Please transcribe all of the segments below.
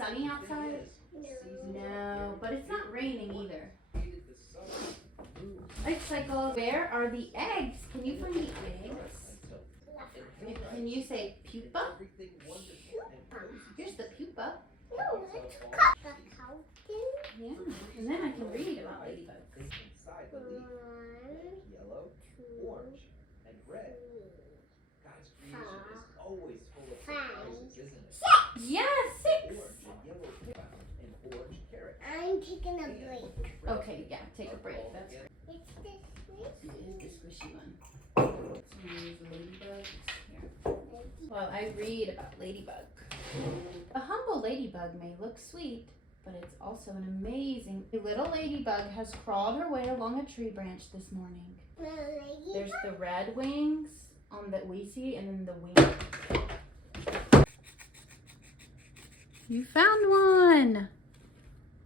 sunny outside? No, but it's not raining either. Life cycle. Where are the eggs? Can you find the eggs? Can you say pupa? Here's the pupa. No, let's cut the fountain. Yeah, and then I can read about ladybugs. Yellow, orange, and red. God's creation is always full of surprises, isn't it? Yes, 6. Orange and yellow found in orange carrots. I'm taking a break. Okay, yeah, take a break. That's great. It's this It is the squishy one. Some of these ladybugs. Here. Well, I read about ladybug. A humble ladybug may look sweet, but it's also an amazing. A little ladybug has crawled her way along a tree branch this morning. There's the red wings that we see, and then the wings. You found one!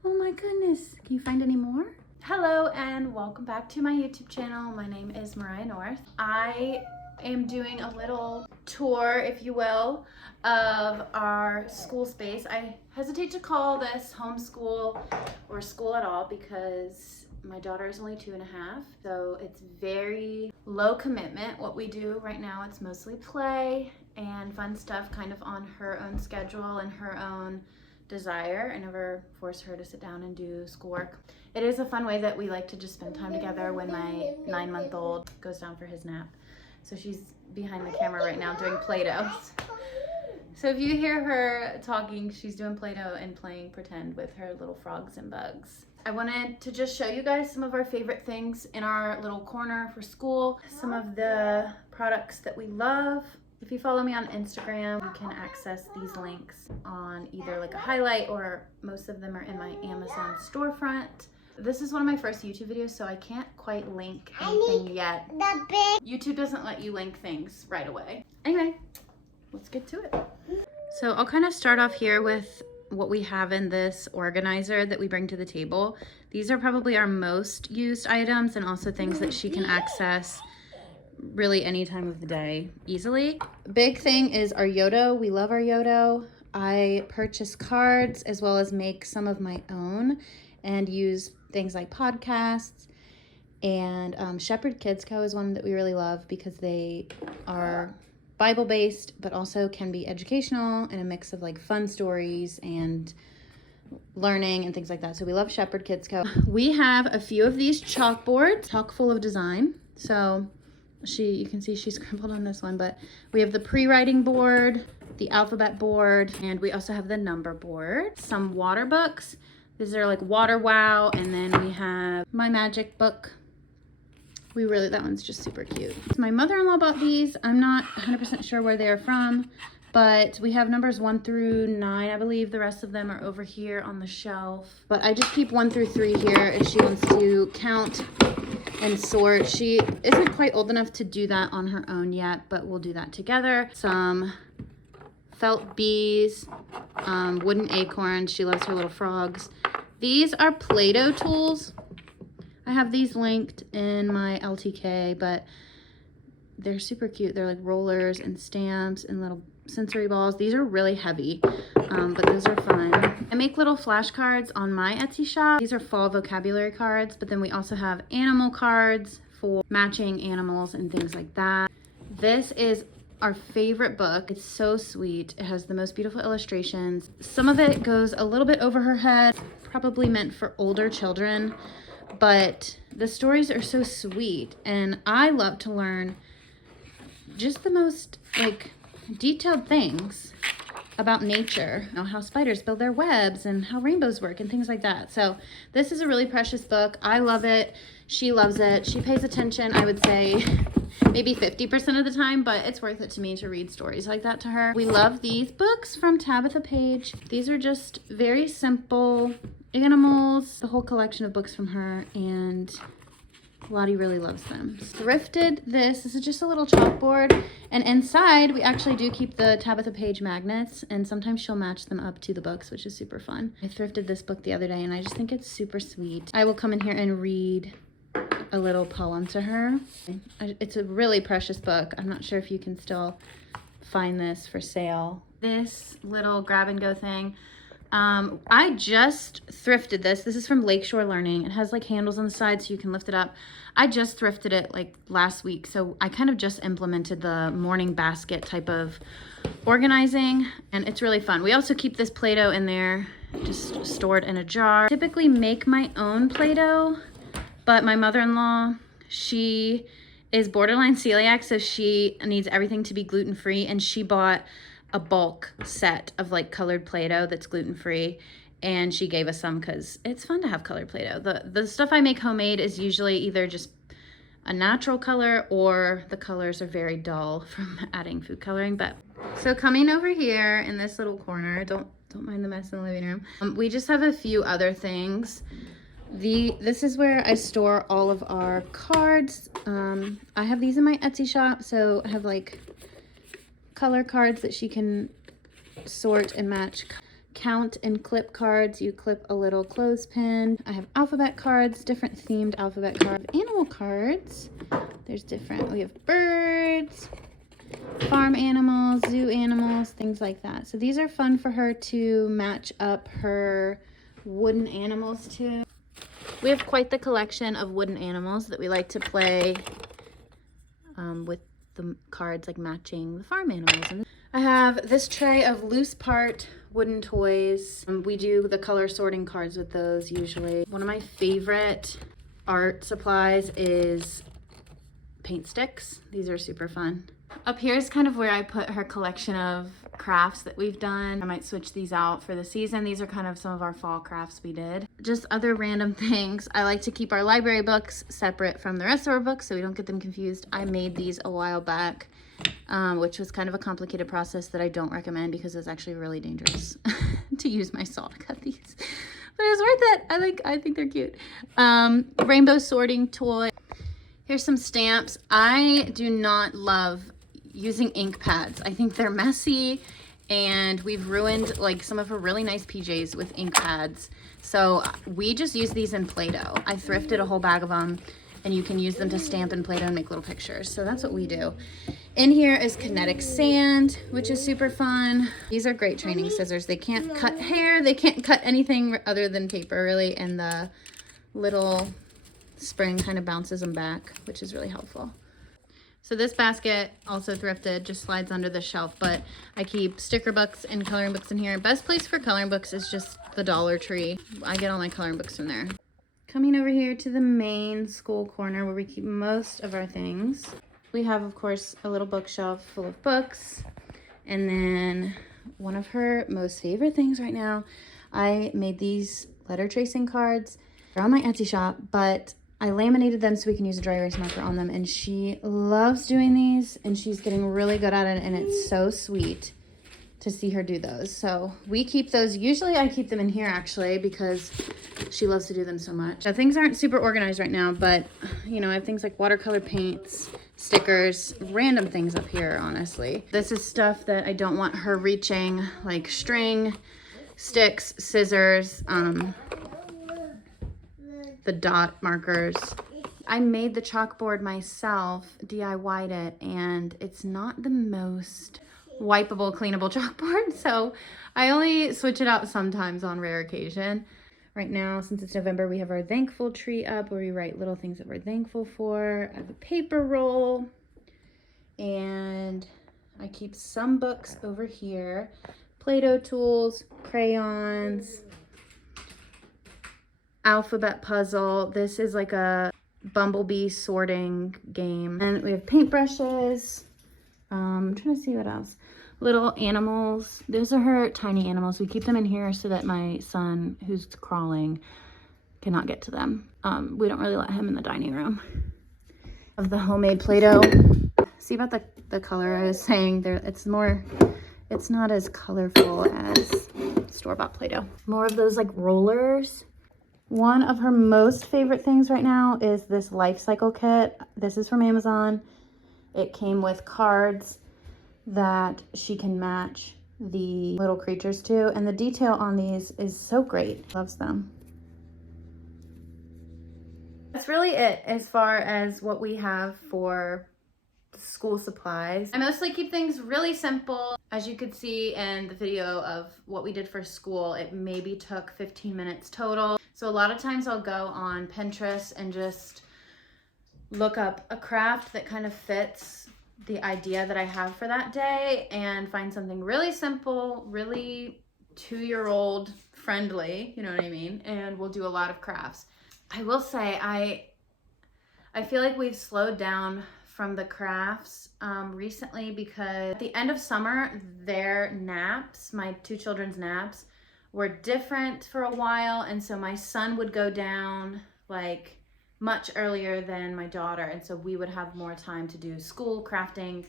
Oh my goodness. Can you find any more? Hello and welcome back to my YouTube channel. My name is Mariah North. I am doing a little tour, if you will, of our school space. I hesitate to call this homeschool or school at all because my daughter is only 2.5, so it's very low commitment. What we do right now, it's mostly play and fun stuff kind of on her own schedule and her own desire. I never force her to sit down and do schoolwork. It is a fun way that we like to just spend time together when my 9-month-old goes down for his nap. So she's behind the camera right now doing Play-Doh. So if you hear her talking, she's doing Play-Doh and playing pretend with her little frogs and bugs. I wanted to just show you guys some of our favorite things in our little corner for school, some of the products that we love. If you follow me on Instagram, you can access these links on either like a highlight, or most of them are in my Amazon storefront. This is one of my first YouTube videos, so I can't quite link anything yet. YouTube doesn't let you link things right away. Anyway, let's get to it. So I'll kind of start off here with what we have in this organizer that we bring to the table. These are probably our most used items, and also things that she can access really any time of the day easily. Big thing is our Yodo. We love our Yodo. I purchase cards as well as make some of my own and use things like podcasts. And Shepherd Kids Co. is one that we really love because they are Bible-based, but also can be educational and a mix of like fun stories and learning and things like that. So we love Shepherd Kids Co. We have a few of these chalkboards, chock full of design. So you can see she scribbled on this one, but we have the pre-writing board, the alphabet board, and we also have the number board. Some water books. These are like Water Wow, and then we have My Magic Book. That one's just super cute. So my mother-in-law bought these. I'm not 100% sure where they are from, but we have numbers 1 through 9. I believe the rest of them are over here on the shelf. But I just keep 1 through 3 here if she wants to count and sort. She isn't quite old enough to do that on her own yet, but we'll do that together. Some felt bees, wooden acorns. She loves her little frogs. These are Play-Doh tools. I have these linked in my LTK, but they're super cute. They're like rollers and stamps and little sensory balls. These are really heavy, but those are fun. I make little flashcards on my Etsy shop. These are fall vocabulary cards, but then we also have animal cards for matching animals and things like that. This is our favorite book. It's so sweet. It has the most beautiful illustrations. Some of it goes a little bit over her head, probably meant for older children, but the stories are so sweet, and I love to learn just the most like detailed things about nature, you know, how spiders build their webs and how rainbows work and things like that. So this is a really precious book. I love it. She loves it. She pays attention, I would say maybe 50% of the time, but it's worth it to me to read stories like that to her. We love these books from Tabitha Page. These are just very simple animals, the whole collection of books from her, and Lottie really loves them. Thrifted this. This is just a little chalkboard, and inside we actually do keep the Tabitha Page magnets, and sometimes she'll match them up to the books, which is super fun. I thrifted this book the other day, and I just think it's super sweet. I will come in here and read a little poem to her. It's a really precious book. I'm not sure if you can still find this for sale. This little grab and go thing, I just thrifted this. This is from Lakeshore Learning. It has like handles on the side so you can lift it up. I just thrifted it like last week. So I kind of just implemented the morning basket type of organizing, and it's really fun. We also keep this Play-Doh in there, just stored in a jar. I typically make my own Play-Doh, but my mother-in-law, she is borderline celiac, so she needs everything to be gluten-free, and she bought a bulk set of like colored Play-Doh that's gluten-free, and she gave us some because it's fun to have colored Play-Doh. The stuff I make homemade is usually either just a natural color or the colors are very dull from adding food coloring. But so coming over here in this little corner, don't mind the mess in the living room, we just have a few other things. This is where I store all of our cards. I have these in my Etsy shop, so I have like color cards that she can sort and match. Count and clip cards. You clip a little clothespin. I have alphabet cards, different themed alphabet cards. Animal cards. There's different. We have birds, farm animals, zoo animals, things like that. So these are fun for her to match up her wooden animals to. We have quite the collection of wooden animals that we like to play with the cards, like matching the farm animals. And I have this tray of loose part wooden toys. We do the color sorting cards with those usually. One of my favorite art supplies is paint sticks. These are super fun. Up here is kind of where I put her collection of crafts that we've done. I might switch these out for the season. These are kind of some of our fall crafts we did. Just other random things. I like to keep our library books separate from the rest of our books so we don't get them confused. I made these a while back, which was kind of a complicated process that I don't recommend because it's actually really dangerous to use my saw to cut these. But it was worth it. I think they're cute. Rainbow sorting toy. Here's some stamps. I do not love using ink pads. I think they're messy, and we've ruined like some of her really nice PJs with ink pads. So we just use these in Play-Doh. I thrifted a whole bag of them, and you can use them to stamp in Play-Doh and make little pictures. So that's what we do. In here is kinetic sand, which is super fun. These are great training scissors. They can't cut hair. They can't cut anything other than paper, really. And the little spring kind of bounces them back, which is really helpful. So this basket, also thrifted, just slides under the shelf, but I keep sticker books and coloring books in here. Best place for coloring books is just the Dollar Tree. I get all my coloring books from there. Coming over here to the main school corner where we keep most of our things. We have, of course, a little bookshelf full of books. And then one of her most favorite things right now, I made these letter tracing cards. They're on my Etsy shop, but I laminated them so we can use a dry erase marker on them, and she loves doing these, and she's getting really good at it, and it's so sweet to see her do those. So we keep those. Usually I keep them in here actually because she loves to do them so much. Now, things aren't super organized right now, but you know, I have things like watercolor paints, stickers, random things up here, honestly. This is stuff that I don't want her reaching, like string, sticks, scissors, the dot markers. I made the chalkboard myself, DIY'd it, and it's not the most wipeable, cleanable chalkboard, so I only switch it out sometimes on rare occasion. Right now, since it's November, we have our thankful tree up where we write little things that we're thankful for. I have a paper roll, and I keep some books over here. Play-Doh tools, crayons, alphabet puzzle. This is like a bumblebee sorting game. And we have paintbrushes. I'm trying to see what else. Little animals. Those are her tiny animals. We keep them in here so that my son, who's crawling, cannot get to them. We don't really let him in the dining room. Of the homemade Play-Doh. See about the color I was saying there, it's not as colorful as store-bought Play-Doh. More of those like rollers. One of her most favorite things right now is this life cycle kit. This is from Amazon. It came with cards that she can match the little creatures to, and the detail on these is so great. Loves them. That's really it as far as what we have for school supplies. I mostly keep things really simple. As you could see in the video of what we did for school, it maybe took 15 minutes total. So a lot of times I'll go on Pinterest and just look up a craft that kind of fits the idea that I have for that day and find something really simple, really 2-year-old friendly, you know what I mean? And we'll do a lot of crafts. I will say I feel like we've slowed down from the crafts recently because at the end of summer, their naps, my 2 children's naps, were different for a while. And so my son would go down like much earlier than my daughter. And so we would have more time to do school, crafting,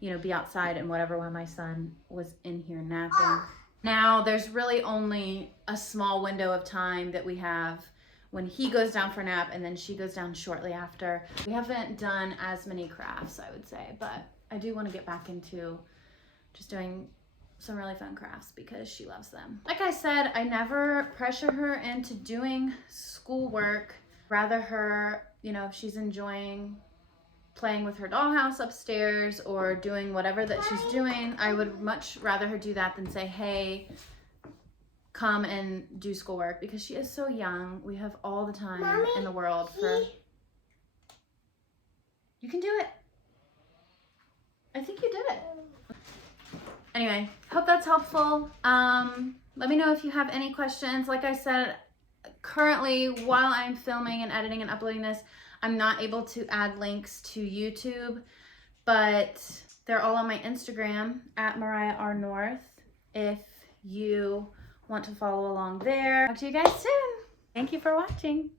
you know, be outside and whatever when my son was in here napping. Now there's really only a small window of time that we have when he goes down for a nap and then she goes down shortly after. We haven't done as many crafts, I would say, but I do want to get back into just doing some really fun crafts because she loves them. Like I said, I never pressure her into doing schoolwork. Rather her, you know, if she's enjoying playing with her dollhouse upstairs or doing whatever that she's doing, I would much rather her do that than say, hey, come and do schoolwork, because she is so young. We have all the time Mommy, in the world for... You can do it. I think you did it. Anyway, hope that's helpful. Let me know if you have any questions. Like I said, currently while I'm filming and editing and uploading this, I'm not able to add links to YouTube, but they're all on my Instagram at Mariah R. North if you want to follow along there. Talk to you guys soon. Thank you for watching.